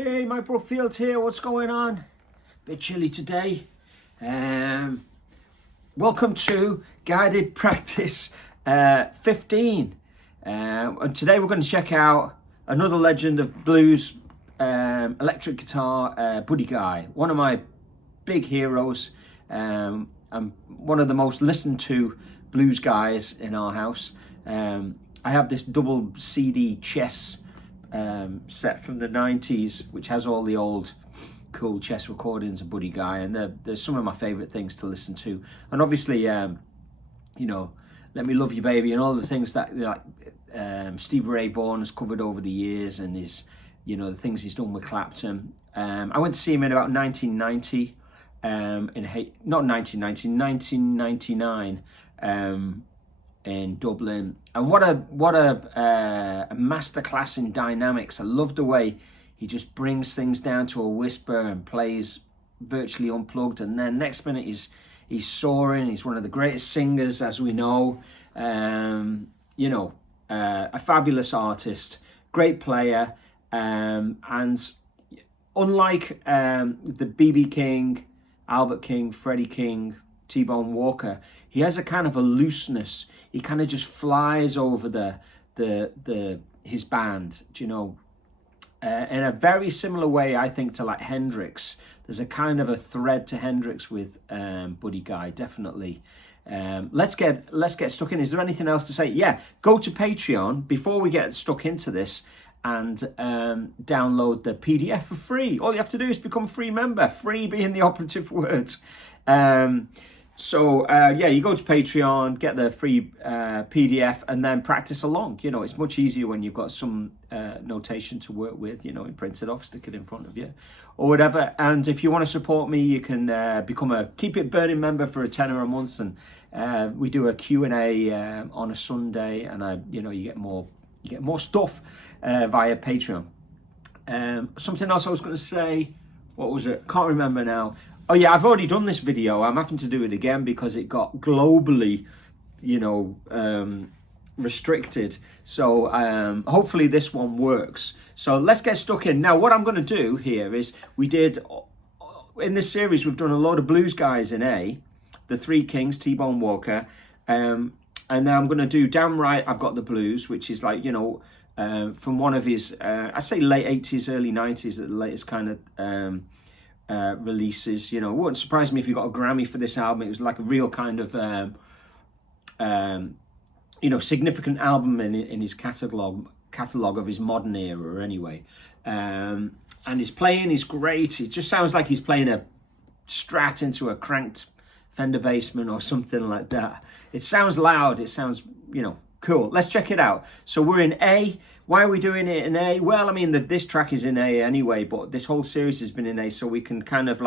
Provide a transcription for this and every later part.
Hey, Mike Brookfield here. What's going on? Bit chilly today. Welcome to guided practice 15. And today we're going to check out another legend of blues electric guitar, Buddy Guy. One of my big heroes. And one of the most listened to blues guys in our house. I have this double CD chess set from the 90s, which has all the old cool chess recordings of Buddy Guy, and they're some of my favorite things to listen to. And obviously, Let Me Love You Baby and all the things that Steve Ray Vaughan has covered over the years, and the things he's done with Clapton. I went to see him in about 1990, 1999, in Dublin, and what a masterclass in dynamics. I love the way he just brings things down to a whisper and plays virtually unplugged, and then next minute he's soaring. He's one of the greatest singers, as we know. A fabulous artist, great player, and unlike the B.B. King, Albert King, Freddie King, T-Bone Walker, he has a kind of a looseness. He kind of just flies over his band, in a very similar way, I think, to like Hendrix. There's a kind of a thread to Hendrix with Buddy Guy, definitely. Let's get stuck in. Is there anything else to say? Yeah, go to Patreon before we get stuck into this and download the PDF for free. All you have to do is become a free member. Free being the operative words. You go to Patreon, get the free PDF, and then practice along. It's much easier when you've got some notation to work with, and print it off, stick it in front of you, or whatever. And if you want to support me, you can become a Keep It Burning member for $10 a month, and we do a Q&A on a Sunday, and you get more stuff via Patreon. Something else I was going to say. What was it? Can't remember now. Oh yeah, I've already done this video. I'm having to do it again because it got globally, restricted. So hopefully this one works. So let's get stuck in. Now what I'm going to do here is, in this series, we've done a load of blues guys in A, the Three Kings, T-Bone Walker. And now I'm going to do Damn Right I've Got the Blues, which is from one of his, I say late 80s, early 90s, the latest kind of releases. It wouldn't surprise me if he got a Grammy for this album. It was like a real kind of significant album in his catalogue of his modern era anyway. And his playing is great. It just sounds like he's playing a Strat into a cranked Fender Bassman or something like that. It sounds loud. It sounds cool. Let's check it out. So we're in A. Why are we doing it in A? Well, this track is in A anyway, but this whole series has been in A, so we can kind of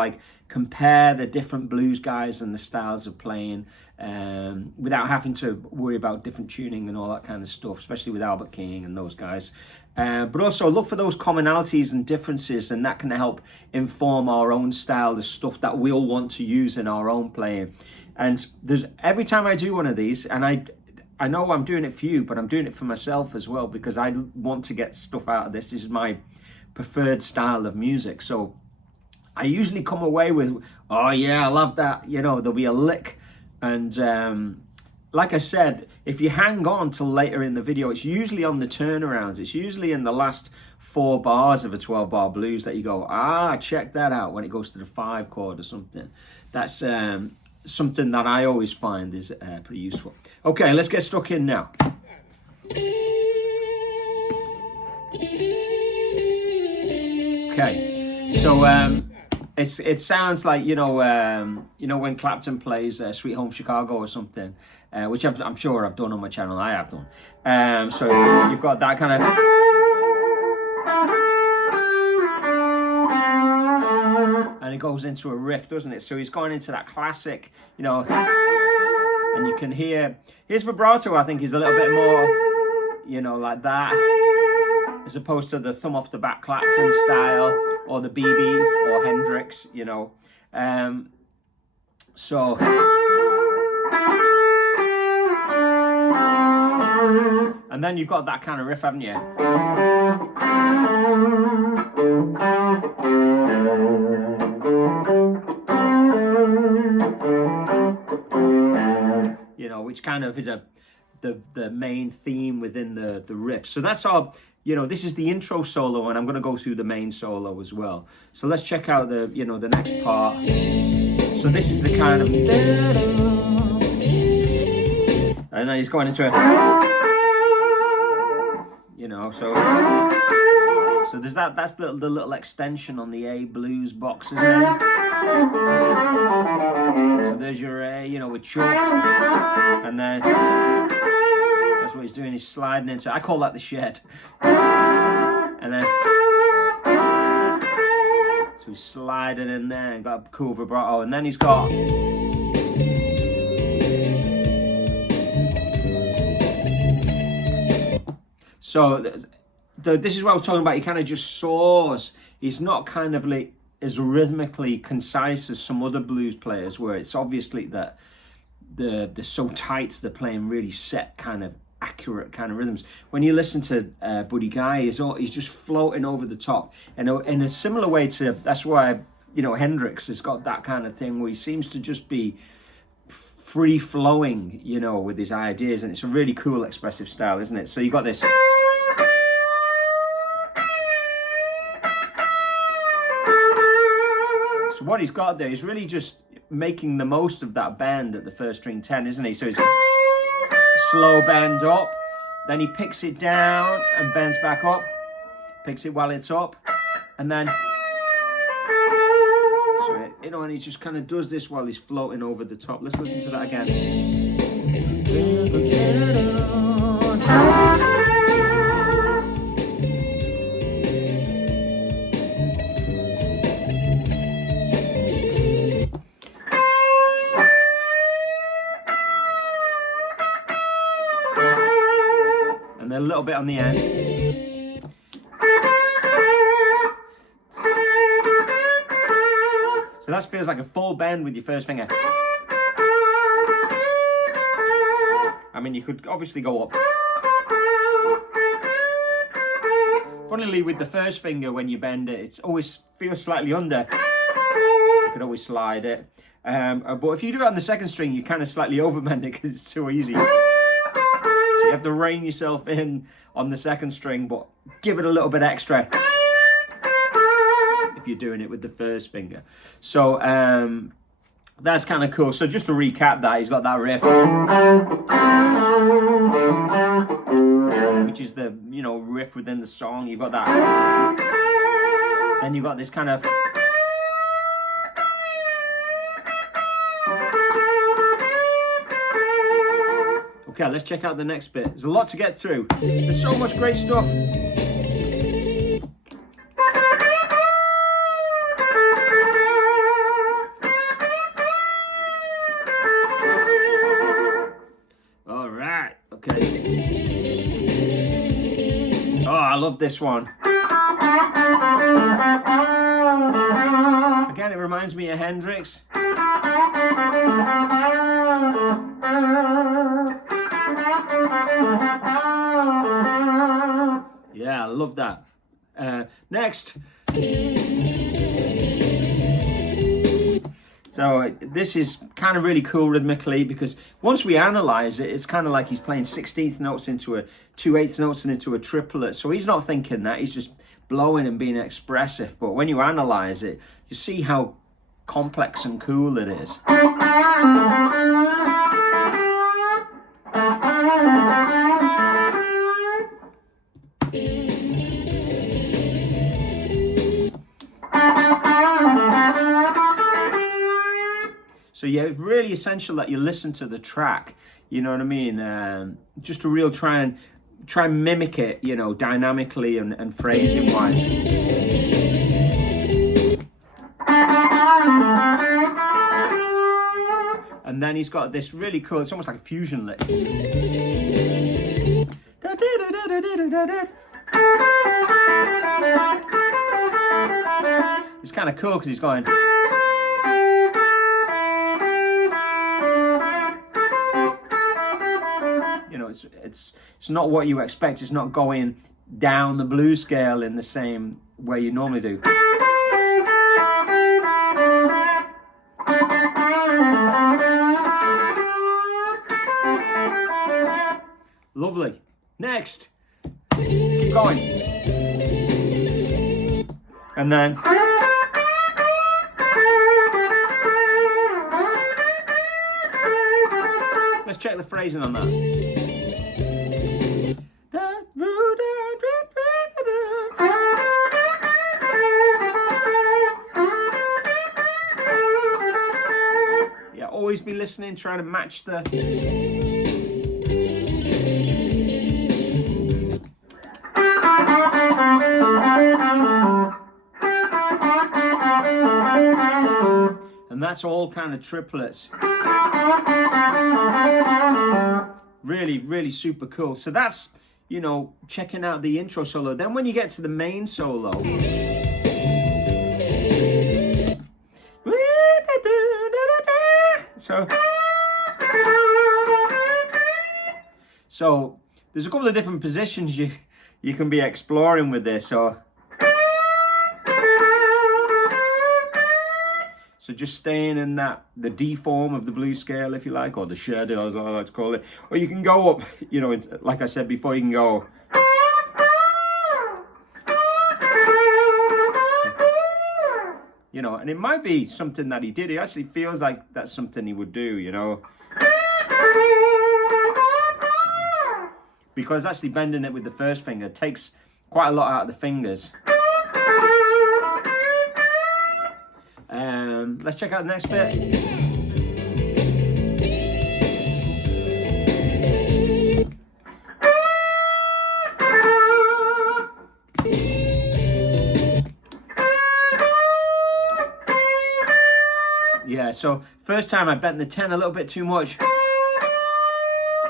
compare the different blues guys and the styles of playing without having to worry about different tuning and all that kind of stuff, especially with Albert King and those guys. But also look for those commonalities and differences, and that can help inform our own style, the stuff that we'll want to use in our own playing. And every time I do one of these, and I know I'm doing it for you, but I'm doing it for myself as well, because I want to get stuff out of this. This is my preferred style of music. So I usually come away with, oh yeah, I love that. There'll be a lick. And like I said, if you hang on till later in the video, it's usually on the turnarounds. It's usually in the last 4 bars of a 12-bar blues that you go, check that out, when it goes to the 5 chord or something. That's something that I always find is pretty useful. Okay, let's get stuck in now. Okay, so it sounds like when Clapton plays Sweet Home Chicago or something, which I'm sure I've done on my channel. I have done. So you've got that kind of. And it goes into a riff, doesn't it? So he's going into that classic, and you can hear his vibrato, I think, is a little bit more, like that, as opposed to the thumb off the back Clapton style or the BB or Hendrix, So And then you've got that kind of riff, haven't you? kind of is the main theme within the riff. So that's our, this is the intro solo, and I'm going to go through the main solo as well. So let's check out the next part. So this is the kind of, and then he's going into a, so there's that's the little extension on the A blues box, isn't it? So there's your A, with Chuck, and then that's what he's doing. He's sliding into. I call that the shed, and then so he's sliding in there and got a cool vibrato, and then he's got. So this is what I was talking about. He kind of just soars. He's not kind of like as rhythmically concise as some other blues players, where it's obviously that they're so tight, they're playing really set kind of accurate kind of rhythms. When you listen to Buddy Guy, he's just floating over the top, and in a similar way to, that's why Hendrix has got that kind of thing where he seems to just be free flowing, with his ideas, and it's a really cool expressive style, isn't it? So you got this. So what he's got there is really just making the most of that bend at the first string 10, isn't he? So he's slow bend up, then he picks it down and bends back up, picks it while it's up, and then and he just kind of does this while he's floating over the top. Let's listen to that again. A little bit on the end. So that feels like a full bend with your first finger. I mean, you could obviously go up. Funnily, with the first finger, when you bend it, it always feels slightly under. You could always slide it. But if you do it on the second string, you kind of slightly overbend it because it's too easy. So you have to rein yourself in on the second string, but give it a little bit extra if you're doing it with the first finger. So that's kind of cool. So just to recap that, he's got that riff, which is the riff within the song. You've got that. Then you've got this kind of. Okay, let's check out the next bit. There's a lot to get through. There's so much great stuff. All right, okay. Oh, I love this one. Again, it reminds me of Hendrix. Yeah, I love that. Next. So this is kind of really cool rhythmically, because once we analyze it, it's kind of like he's playing 16th notes into a 2/8 notes and into a triplet. So he's not thinking that, he's just blowing and being expressive. But when you analyze it, you see how complex and cool it is. So yeah, it's really essential that you listen to the track, you know what I mean? Just to real try and mimic it, dynamically and phrasing wise. And then he's got this really cool, it's almost like a fusion lick. It's kind of cool because he's going. It's not what you expect. It's not going down the blues scale in the same way you normally do. Lovely. Next. Keep going. And then. Let's check the phrasing on that. Yeah, always be listening, trying to match the. And that's all kind of triplets. Really, really super cool. So that's, you know, checking out the intro solo. Then when you get to the main solo, so there's a couple of different positions you can be exploring with this. So just staying in the D form of the blues scale, if you like, or the shed, as I like to call it. Or you can go up, you know, like I said before, you can go. You know, and it might be something that he did. It actually feels like that's something he would do, you know. Because actually bending it with the first finger takes quite a lot out of the fingers. Let's check out the next bit. Yeah, so first time I bent the 10 a little bit too much.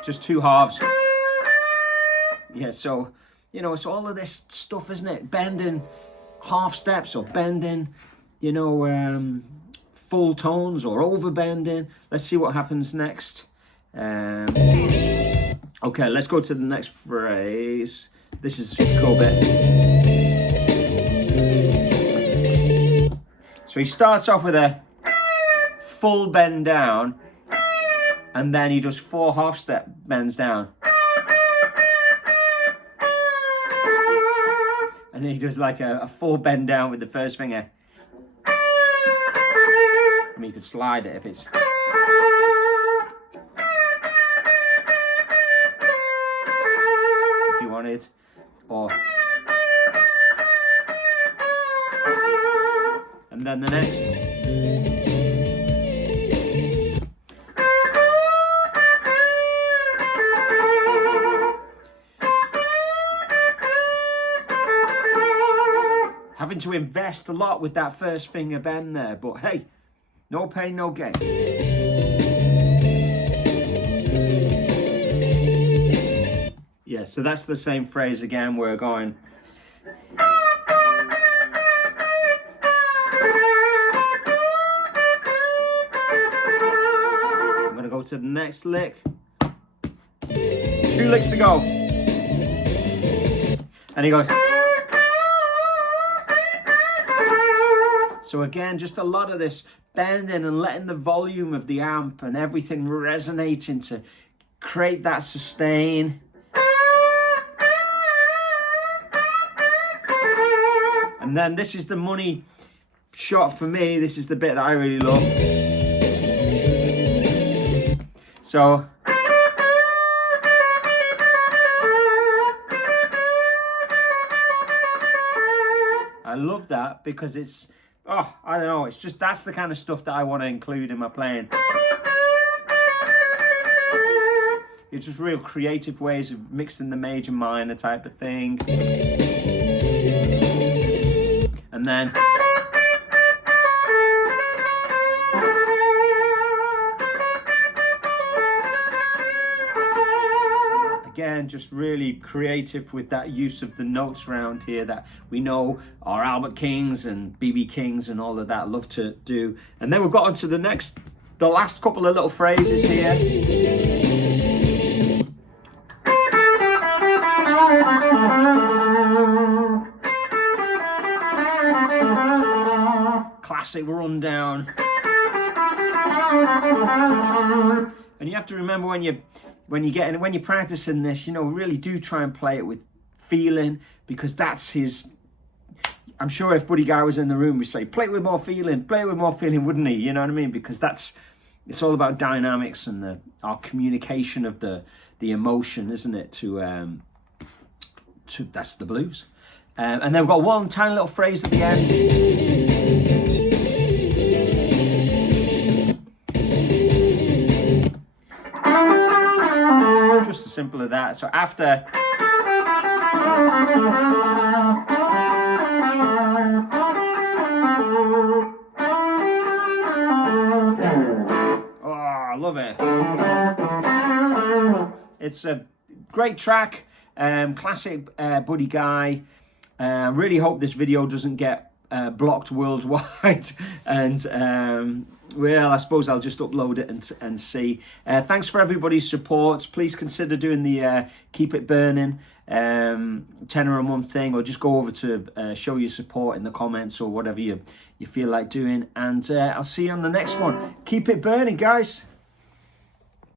Just 2 halves. Yeah, so, you know, it's all of this stuff, isn't it? Bending half steps or bending, you know, full tones or overbending. Let's see what happens next. Okay, let's go to the next phrase. This is a super cool bit. So he starts off with a full bend down, and then he does 4 half step bends down. And then he does like a full bend down with the first finger. I mean, you could slide it if it's. If you wanted. Or. And then the next. Having to invest a lot with that first finger bend there, but hey, no pain, no gain. Yeah, so that's the same phrase again. We're going. I'm going to go to the next lick. 2 licks to go. And he goes. So again, just a lot of this bending and letting the volume of the amp and everything resonating to create that sustain. And then this is the money shot for me. This is the bit that I really love. So. I love that because it's, oh, I don't know, it's just, that's the kind of stuff that I want to include in my playing. It's just real creative ways of mixing the major minor type of thing. And then again, just really creative with that use of the notes around here that we know our Albert Kings and BB Kings and all of that love to do. And then we've got onto the last couple of little phrases here. Classic rundown. And you have to remember when you're when you're practicing this, you know, really do try and play it with feeling, because that's his. I'm sure if Buddy Guy was in the room, we'd say, play it with more feeling, wouldn't he? You know what I mean? Because it's all about dynamics and our communication of the emotion, isn't it? To that's the blues. And then we've got one tiny little phrase at the end. Just as simple as that. So after. Oh, I love it. It's a great track, classic Buddy Guy. Really hope this video doesn't get blocked worldwide, and well, I suppose I'll just upload it and see. Thanks for everybody's support. Please consider doing the Keep It Burning tenner a month thing, or just go over to show your support in the comments or whatever you feel like doing, and I'll see you on the next one. Keep it burning, guys.